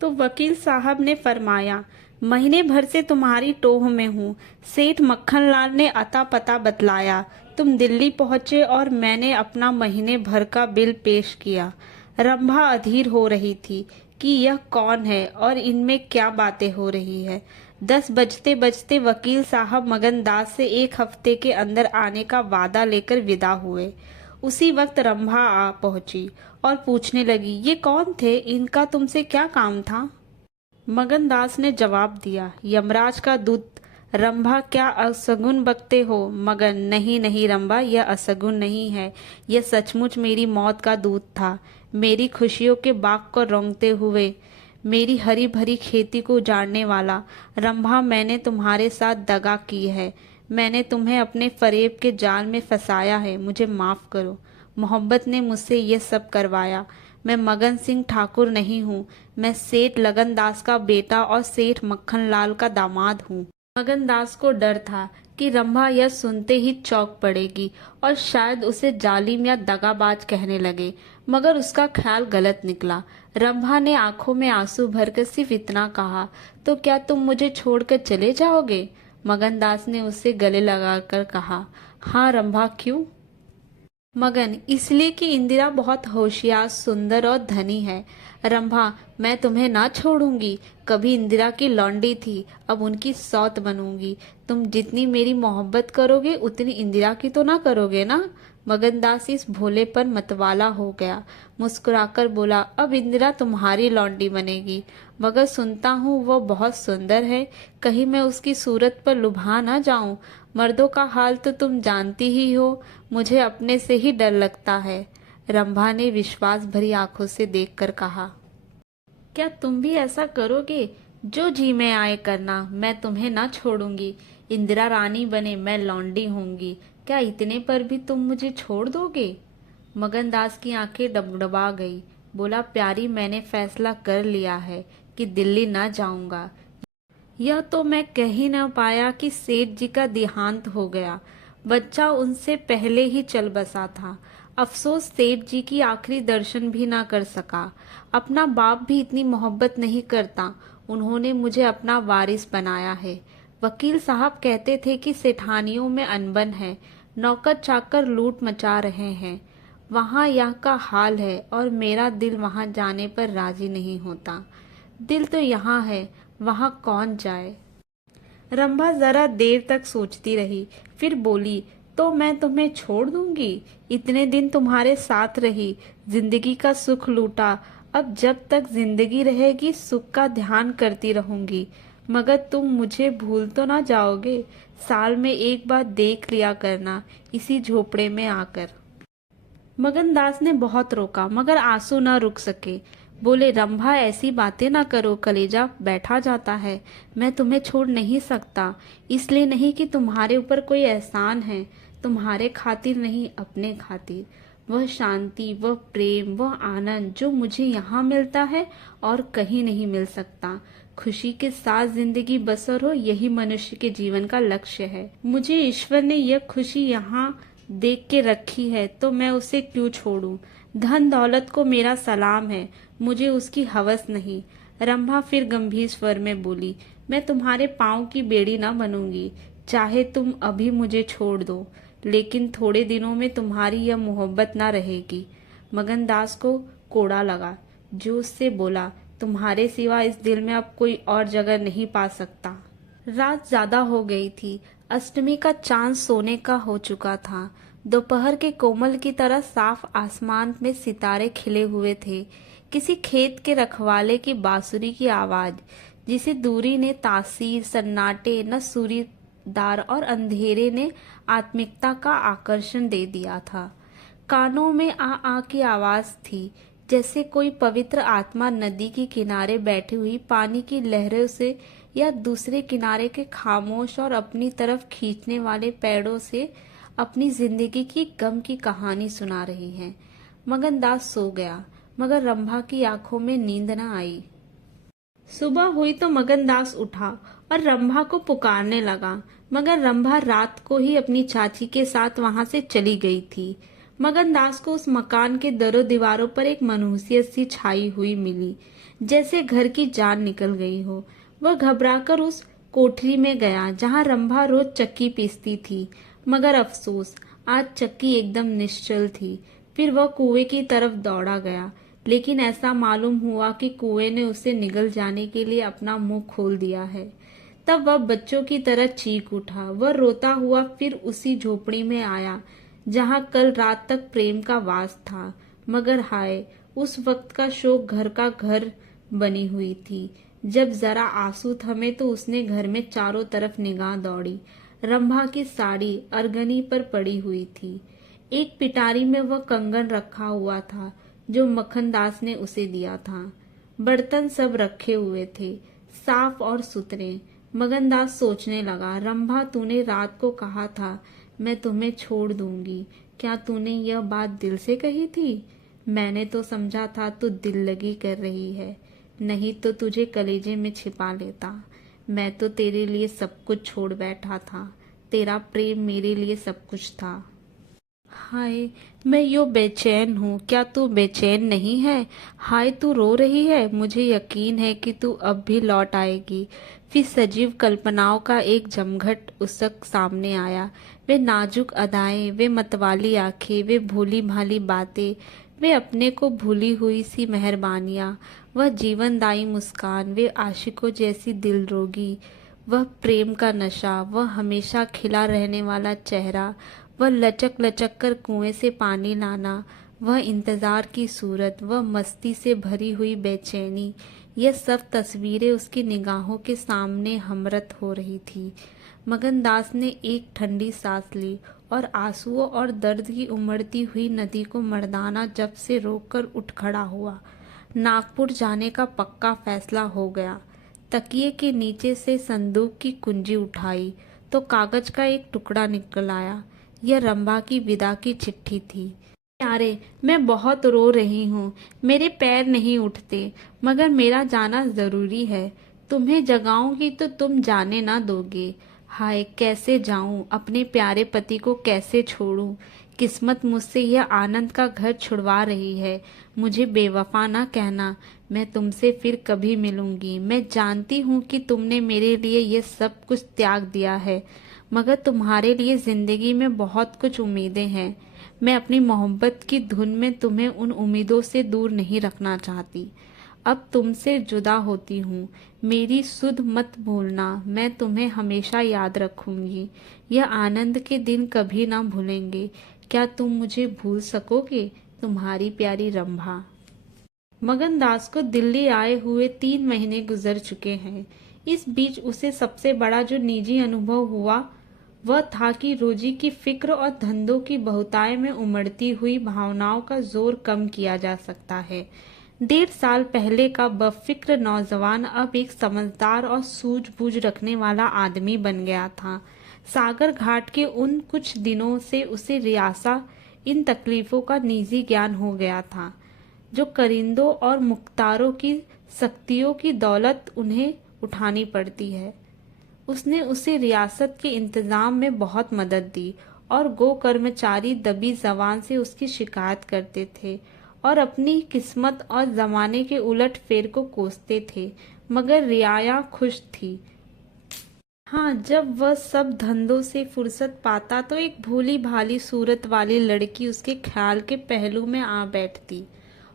तो वकील साहब ने फरमाया, महीने भर से तुम्हारी टोह में हूँ। सेठ मक्खनलाल ने अता पता बतलाया। तुम दिल्ली पहुंचे और मैंने अपना महीने भर का बिल पेश किया। रंभा अधीर हो रही थी कि यह कौन है और इनमें क्या बातें हो रही है। 10 बजते बजते वकील साहब मगनदास से एक हफ्ते के अंदर आने का वादा लेकर विदा हुए। उसी वक्त रंभा आ पहुंची और पूछने लगी, ये कौन थे, इनका तुमसे क्या काम था? मगनदास ने जवाब दिया, यमराज का दूत। रंभा, क्या असगुन बकते हो? मगन, नहीं नहीं रंभा, यह असगुन नहीं है, यह सचमुच मेरी मौत का दूत था। मेरी खुशियों के बाग को रौंदते हुए, मेरी हरी भरी खेती को उजाड़ने वाला। रंभा, मैंने तुम्हारे साथ दगा की है। मैंने तुम्हें अपने फरेब के जाल में फंसाया है। मुझे माफ करो। मोहब्बत ने मुझसे ये सब करवाया। मैं मगन सिंह ठाकुर नहीं हूँ। मैं सेठ लगनदास का बेटा और सेठ मक्खनलाल का दामाद हूँ। मगनदास को डर था कि रंभा यह सुनते ही चौंक पड़ेगी और शायद उसे जालिम या दगाबाज कहने लगे, मगर उसका ख्याल गलत निकला। रंभा ने आंखों में आंसू भरकर सिर्फ इतना कहा, तो क्या तुम मुझे छोड़कर चले जाओगे? मगनदास ने उसे गले लगाकर कहा, हाँ रंभा, क्यों? मगन, इसलिए कि इंदिरा बहुत होशियार, सुंदर और धनी है। रंभा, मैं तुम्हें ना छोड़ूंगी। कभी इंदिरा की लौंडी थी, अब उनकी सौत बनूंगी। तुम जितनी मेरी मोहब्बत करोगे उतनी इंदिरा की तो ना करोगे ना। मगनदास इस भोले पर मतवाला हो गया, मुस्कुराकर बोला, अब इंदिरा तुम्हारी लौंडी बनेगी। मगर सुनता हूँ वो बहुत सुंदर है, कहीं मैं उसकी सूरत पर लुभा ना जाऊं। मर्दों का हाल तो तुम जानती ही हो, मुझे अपने से ही डर लगता है। रंभा ने विश्वास भरी आंखों से देखकर कहा, क्या तुम भी ऐसा करोगे? जो जी में आए करना, मैं तुम्हें ना छोड़ूंगी। इंदिरा रानी बने, मैं लौंडी होंगी। क्या इतने पर भी तुम मुझे छोड़ दोगे? मगनदास की आंखें डबडबा गई। बोला, प्यारी, मैंने फैसला कर लिया है कि दिल्ली ना जाऊंगा। यह तो मैं कह ही न पाया कि सेठ जी का देहांत हो गया। बच्चा उनसे पहले ही चल बसा था। अफसोस सेठ जी की आखिरी दर्शन भी ना कर सका। अपना बाप भी इतनी मोहब्बत नहीं करता। उन्होंने मुझे अपना वारिस बनाया है। वकील साहब कहते थे कि सेठानियों में अनबन है, नौकर चाकर लूट मचा रहे हैं। वहाँ यह का हाल है और मेरा दिल वहाँ जाने पर राजी नहीं होता। दिल तो यहाँ है, वहाँ कौन जाए। रंभा जरा देर तक सोचती रही, फिर बोली, तो मैं तुम्हें छोड़ दूंगी। इतने दिन तुम्हारे साथ रही, जिंदगी का सुख लूटा। अब जब तक जिंदगी रहेगी सुख का ध्यान करती रहूंगी। मगर तुम मुझे भूल तो ना जाओगे? साल में एक बार देख लिया करना, इसी झोपड़े में आकर। मगनदास ने बहुत रोका, मगर आंसू न रुक सके। बोले, रंभा, ऐसी बातें ना करो, कलेजा बैठा जाता है। मैं तुम्हें छोड़ नहीं सकता। इसलिए नहीं कि तुम्हारे ऊपर कोई एहसान है, तुम्हारे खातिर नहीं, अपने खातिर। वह शांति, वह प्रेम, वह आनंद जो मुझे यहाँ मिलता है और कहीं नहीं मिल सकता। खुशी के साथ जिंदगी बसर हो, यही मनुष्य के जीवन का लक्ष्य है। मुझे ईश्वर ने यह खुशी यहाँ देख के रखी है, तो मैं उसे क्यों छोड़ूं? धन दौलत को मेरा सलाम है, मुझे उसकी हवस नहीं। रंभा फिर गंभीर स्वर में बोली, मैं तुम्हारे पाँव की बेड़ी ना बनूंगी। चाहे तुम अभी मुझे छोड़ दो, लेकिन थोड़े दिनों में तुम्हारी यह मोहब्बत ना रहेगी। मगनदास को कोड़ा लगा, जो उससे बोला, तुम्हारे सिवा इस दिल में अब कोई और जगह नहीं पा सकता। रात ज्यादा हो गई थी। अष्टमी का चांद सोने का हो चुका था। दोपहर के कोमल की तरह साफ आसमान में सितारे खिले हुए थे। किसी खेत के रखवाले की बांसुरी की आवाज, जिसे दूरी ने तासीर, सन्नाटे, न सूरीदार और अंधेरे ने आत्मिकता का आकर्षण दे दिया था। कानों में आ की आवाज थी, जैसे कोई पवित्र आत्मा नदी के किनारे बैठी हुई पानी की लहरों से या दूसरे किनारे के खामोश और अपनी तरफ खींचने वाले पैरों से अपनी जिंदगी की गम की कहानी सुना रही है। मगनदास सो गया, मगर रंभा की आंखों में नींद न आई। सुबह हुई तो मगनदास उठा और रंभा को पुकारने लगा, मगर रंभा रात को ही अपनी चाची के साथ वहां से चली गई थी। मगनदास को उस मकान के दरों दीवारों पर एक मनहूसियत सी छाई हुई मिली, जैसे घर की जान निकल गई हो। वह घबराकर उस कोठरी में गया जहां रंभा रोज चक्की पीसती थी, मगर अफसोस, आज चक्की एकदम निश्चल थी। फिर वह कुएं की तरफ दौड़ा गया, लेकिन ऐसा मालूम हुआ कि कुएं ने उसे निगल जाने के लिए अपना मुंह खोल दिया है। तब वह बच्चों की तरह चीख उठा। वह रोता हुआ फिर उसी झोपड़ी में आया जहां कल रात तक प्रेम का वास था। मगर हाय, उस वक्त का शोक घर का घर बनी हुई थी। जब जरा आंसू थमे तो उसने घर में चारों तरफ निगाह दौड़ी। रंभा की साड़ी अरगनी पर पड़ी हुई थी। एक पिटारी में वह कंगन रखा हुआ था जो मक्खनदास ने उसे दिया था। बर्तन सब रखे हुए थे, साफ और सुथरे। मगनदास सोचने लगा, रंभा, तूने रात को कहा था मैं तुम्हें छोड़ दूंगी। क्या तूने यह बात दिल से कही थी? मैंने तो समझा था तू दिल लगी कर रही है, नहीं तो तुझे कलेजे में छिपा लेता। मैं तो तेरे लिए सब कुछ छोड़ बैठा था, तेरा प्रेम मेरे लिए सब कुछ था। हाय, मैं यो बेचैन हूँ, क्या तू बेचैन नहीं है? हाय, तू रो रही है, मुझे यकीन है कि तू अब भी लौट आएगी। फिर सजीव कल्पनाओं का एक जमघट उसक सामने आया। वे नाजुक अदाएं, वे मतवाली आंखें, वे भोली भाली बातें, वे अपने को भूली हुई सी मेहरबानियाँ, वह जीवनदायी मुस्कान, वे आशिकों जैसी दिलरोगी, वह प्रेम का नशा, वह हमेशा खिला रहने वाला चेहरा, वह लचक लचक कर कुएं से पानी लाना, वह इंतजार की सूरत, वह मस्ती से भरी हुई बेचैनी, यह सब तस्वीरें उसकी निगाहों के सामने हमरत हो रही थी। मगनदास ने एक ठंडी सांस ली और आंसुओं और दर्द की उमड़ती हुई नदी को मर्दाना जब से रोककर उठ खड़ा हुआ। नागपुर जाने का पक्का फैसला हो गया। तकिए के नीचे से संदूक की कुंजी उठाई तो कागज का एक टुकड़ा निकल आया। यह रंभा की विदा की चिट्ठी थी। प्यारे, मैं बहुत रो रही हूँ, मेरे पैर नहीं उठते, मगर मेरा जाना जरूरी है। तुम्हें जगाऊंगी तो तुम जाने ना दोगे। हाय, कैसे जाऊं, अपने प्यारे पति को कैसे छोड़ूं? किस्मत मुझसे यह आनंद का घर छुड़वा रही है। मुझे बेवफा ना कहना, मैं तुमसे फिर कभी मिलूंगी। मैं जानती हूँ कि तुमने मेरे लिए ये सब कुछ त्याग दिया है, मगर तुम्हारे लिए जिंदगी में बहुत कुछ उम्मीदें हैं। मैं अपनी मोहब्बत की धुन में तुम्हें उन उम्मीदों से दूर नहीं रखना चाहती। अब तुमसे जुदा होती हूँ, मेरी सुध मत भूलना, मैं तुम्हें हमेशा याद रखूंगी। यह आनंद के दिन कभी ना भूलेंगे। क्या तुम मुझे भूल सकोगे? तुम्हारी प्यारी रंभा। मगनदास को दिल्ली आए हुए 3 महीने गुजर चुके हैं। इस बीच उसे सबसे बड़ा जो निजी अनुभव हुआ वह था कि रोजी की फिक्र और धंधों की बहुतायत में उमड़ती हुई भावनाओं का जोर कम किया जा सकता है। 1.5 साल पहले का बफिक्र नौजवान अब एक समझदार और सूझबूझ रखने वाला आदमी बन गया था। सागर घाट के उन कुछ दिनों से उसे रियासा इन तकलीफों का निजी ज्ञान हो गया था जो करिंदों और मुख्तारों की सख्तियों की दौलत उन्हें उठानी पड़ती है। उसने उसे रियासत के इंतजाम में बहुत मदद दी और गो कर्मचारी दबी जबान से उसकी शिकायत करते थे और अपनी किस्मत और जमाने के उलट फेर को कोसते थे, मगर रियाया खुश थी। हाँ, जब वह सब धंधों से फुर्सत पाता तो एक भोली भाली सूरत वाली लड़की उसके ख्याल के पहलू में आ बैठती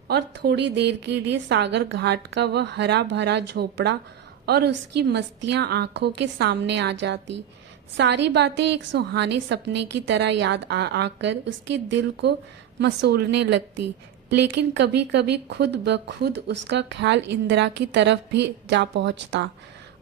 और थोड़ी देर के लिए सागर घाट का वह हरा भरा झोपड़ा और उसकी मस्तियां आंखों के सामने आ जाती। सारी बातें एक सुहाने सपने की तरह याद आकर उसके दिल को मसोलने लगती, लेकिन कभी कभी खुद ब खुद उसका ख्याल इंदिरा की तरफ भी जा पहुंचता।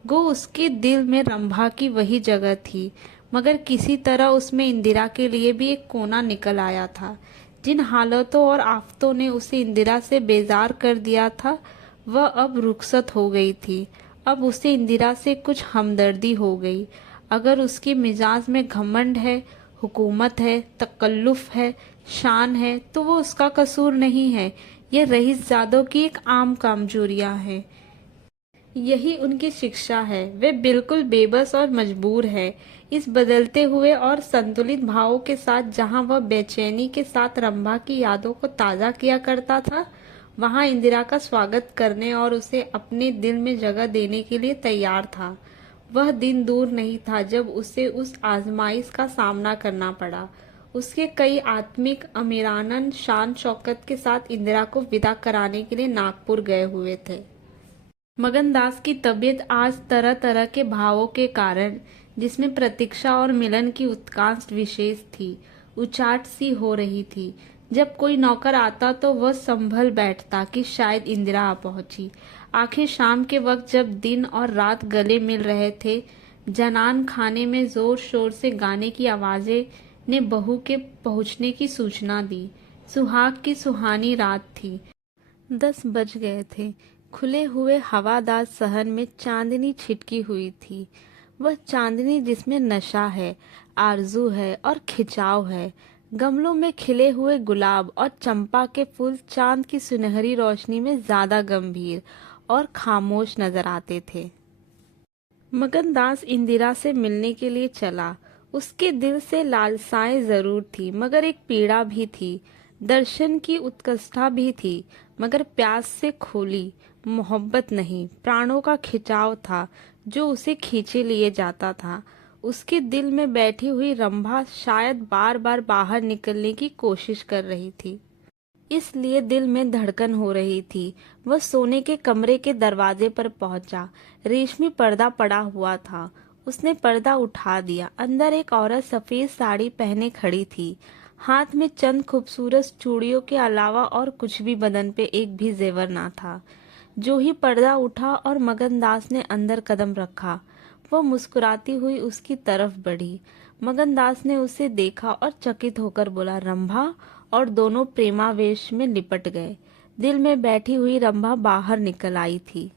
गो उसके दिल में रंभा की वही जगह थी, मगर किसी तरह उसमें इंदिरा के लिए भी एक कोना निकल आया था। जिन हालातों और आफतों ने उसे इंदिरा से बेजार कर दिया था वह अब रुखसत हो गई थी। अब उसे इंदिरा से कुछ हमदर्दी हो गई। अगर उसके मिजाज में घमंड है, हुकूमत है, तकल्लुफ है, शान है, तो वो उसका कसूर नहीं है। ये रईसजादों की एक आम कमजोरियां हैं। यही उनकी शिक्षा है। वे बिल्कुल बेबस और मजबूर है। इस बदलते हुए और संतुलित भावों के साथ जहां वह बेचैनी के साथ रंभा की यादों को ताज़ा किया करता था, वहां इंदिरा का स्वागत करने और उसे अपने दिल में जगह देने के लिए तैयार था। वह दिन दूर नहीं था जब उसे उस आजमाइश का सामना करना पड़ा। उसके कई आत्मिक अमीरानन शान शौकत के साथ इंदिरा को विदा कराने के लिए नागपुर गए हुए थे। मगनदास की तबीयत आज तरह तरह के भावों के कारण, जिसमें प्रतीक्षा और मिलन की उत्कंठा विशेष थी, उचाट सी हो रही थी। जब कोई नौकर आता तो वह संभल बैठता कि शायद इंदिरा आ पहुंची। आखिर शाम के वक्त जब दिन और रात गले मिल रहे थे, जनान खाने में जोर शोर से गाने की आवाजें ने बहू के पहुंचने की सूचना दी। सुहाग की सुहानी रात थी। 10 बज गए थे। खुले हुए हवादार सहन में चांदनी छिटकी हुई थी। वह चांदनी जिसमें नशा है, आरजू है और खिंचाव है। गमलों में खिले हुए गुलाब और चंपा के फूल चांद की सुनहरी रोशनी में ज्यादा गंभीर और खामोश नजर आते थे। मगनदास इंदिरा से मिलने के लिए चला। उसके दिल से लालसाएं जरूर थी, मगर एक पीड़ा भी थी। दर्शन की उत्कंठा भी थी, मगर प्यास से खोली मोहब्बत नहीं, प्राणों का खिंचाव था जो उसे खींचे लिए जाता था। उसके दिल में बैठी हुई रंभा शायद बार बार बाहर निकलने की कोशिश कर रही थी, इसलिए दिल में धड़कन हो रही थी। वह सोने के कमरे के दरवाजे पर पहुंचा। रेशमी पर्दा पड़ा हुआ था। उसने पर्दा उठा दिया। अंदर एक औरत सफेद साड़ी पहने खड़ी थी। हाथ में चंद खूबसूरत चूड़ियों के अलावा और कुछ भी बदन पे एक भी जेवर ना था। जो ही पर्दा उठा और मगनदास ने अंदर कदम रखा, वह मुस्कुराती हुई उसकी तरफ बढ़ी। मगनदास ने उसे देखा और चकित होकर बोला, रंभा। और दोनों प्रेमावेश में लिपट गए। दिल में बैठी हुई रंभा बाहर निकल आई थी।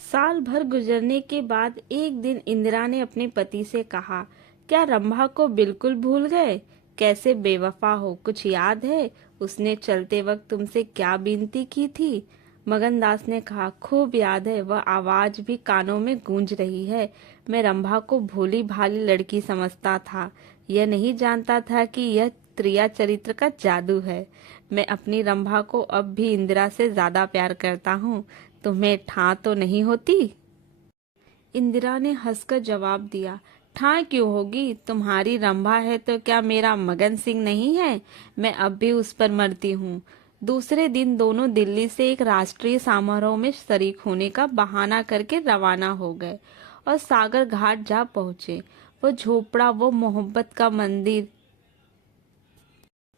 साल भर गुजरने के बाद एक दिन इंदिरा ने अपने पति से कहा, क्या रंभा को बिल्कुल भूल गए? कैसे बेवफा हो, कुछ याद है? उसने चलते वक्त तुमसे क्या विनती की थी? मगनदास ने कहा, खूब याद है, वह आवाज भी कानों में गूंज रही है। मैं रंभा को भोली भाली लड़की समझता था, यह नहीं जानता था कि यह त्रिया चरित्र का जादू है। मैं अपनी रंभा को अब भी इंदिरा से ज्यादा प्यार करता हूँ। तुम्हें ठां तो नहीं होती? इंदिरा ने हंसकर जवाब दिया, ठां क्यों होगी? तुम्हारी रंभा है तो क्या मेरा मगन सिंह नहीं है? मैं अब भी उस पर मरती हूँ। दूसरे दिन दोनों दिल्ली से एक राष्ट्रीय समारोह में शरीक होने का बहाना करके रवाना हो गए और सागर घाट जा पहुंचे। वो झोपड़ा, वो मोहब्बत का मंदिर,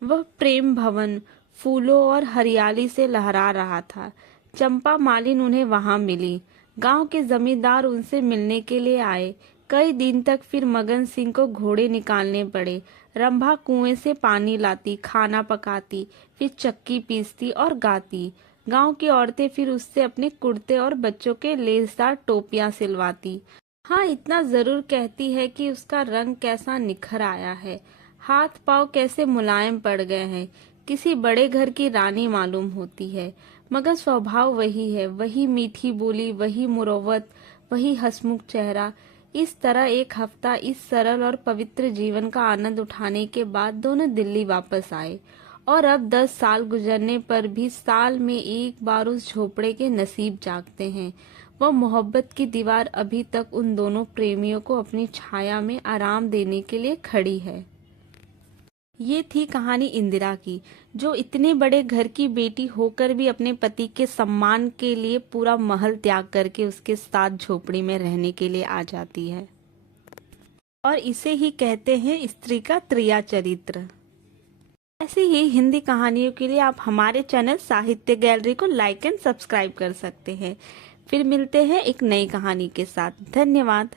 वह प्रेम भवन फूलों और हरियाली से लहरा रहा था। चंपा मालिन उन्हें वहां मिली। गांव के जमींदार उनसे मिलने के लिए आए। कई दिन तक फिर मगन सिंह को घोड़े निकालने पड़े। रंभा कुएं से पानी लाती, खाना पकाती, फिर चक्की पीसती और गाती। गांव की औरतें फिर उससे अपने कुर्ते और बच्चों के लेसदार टोपियां सिलवाती। हाँ, इतना जरूर कहती है कि उसका रंग कैसा निखर आया है, हाथ पांव कैसे मुलायम पड़ गए हैं। किसी बड़े घर की रानी मालूम होती है, मगर स्वभाव वही है, वही मीठी बोली, वही मुरव्वत, वही हंसमुख चेहरा। इस तरह एक हफ्ता इस सरल और पवित्र जीवन का आनंद उठाने के बाद दोनों दिल्ली वापस आए। और अब 10 साल गुजरने पर भी साल में एक बार उस झोपड़े के नसीब जागते हैं। वह मोहब्बत की दीवार अभी तक उन दोनों प्रेमियों को अपनी छाया में आराम देने के लिए खड़ी है। ये थी कहानी इंदिरा की, जो इतने बड़े घर की बेटी होकर भी अपने पति के सम्मान के लिए पूरा महल त्याग करके उसके साथ झोपड़ी में रहने के लिए आ जाती है। और इसे ही कहते हैं स्त्री का त्रिया चरित्र। ऐसी ही हिंदी कहानियों के लिए आप हमारे चैनल साहित्य गैलरी को लाइक एंड सब्सक्राइब कर सकते हैं। फिर मिलते हैं एक नई कहानी के साथ। धन्यवाद।